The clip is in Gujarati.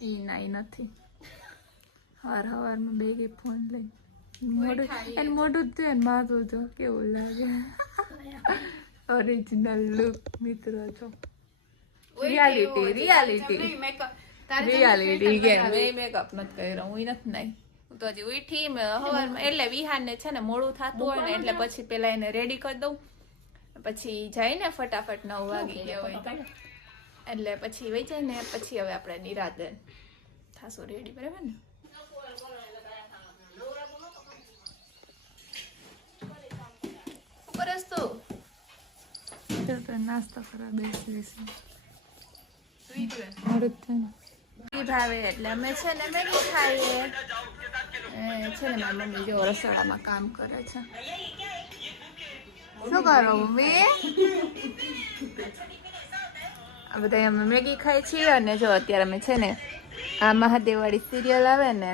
ઈ નાઈ નથી હવારમાં બેગે ફોન લઈ મોઢું જ થયું ને માથું જો કેવું લાગે ઓરિજિનલ લુક મિત્રો છો રિયાલિટી કે મેં મેકઅપ નથી કર્યો હું નથી નાઈ હું તો હજી ઉઠી હવારમાં એટલે વિહારને છે ને મોડું થતું હોય ને એટલે પછી પેલા એને રેડી કરી દઉં પછી જાય ને ફટાફટ 9 વાગી ગયા હોય એટલે પછી વહી જાય ને પછી હવે આપણે નિરાદન થાશું રેડી બરાબર ને બરસ તો નાસ્તો કરવા બેસી ભાવે એટલે અમે છે ને મેગી ખાઈએ છે ને મારી મમ્મી જો રસોડામાં કામ કરે છે શું કરો મમ્મી આ બધા અમે મેગી ખાઈ છીએ અને જો અત્યારે અમે છે ને આ મહાદેવ વાળી સિરિયલ આવે ને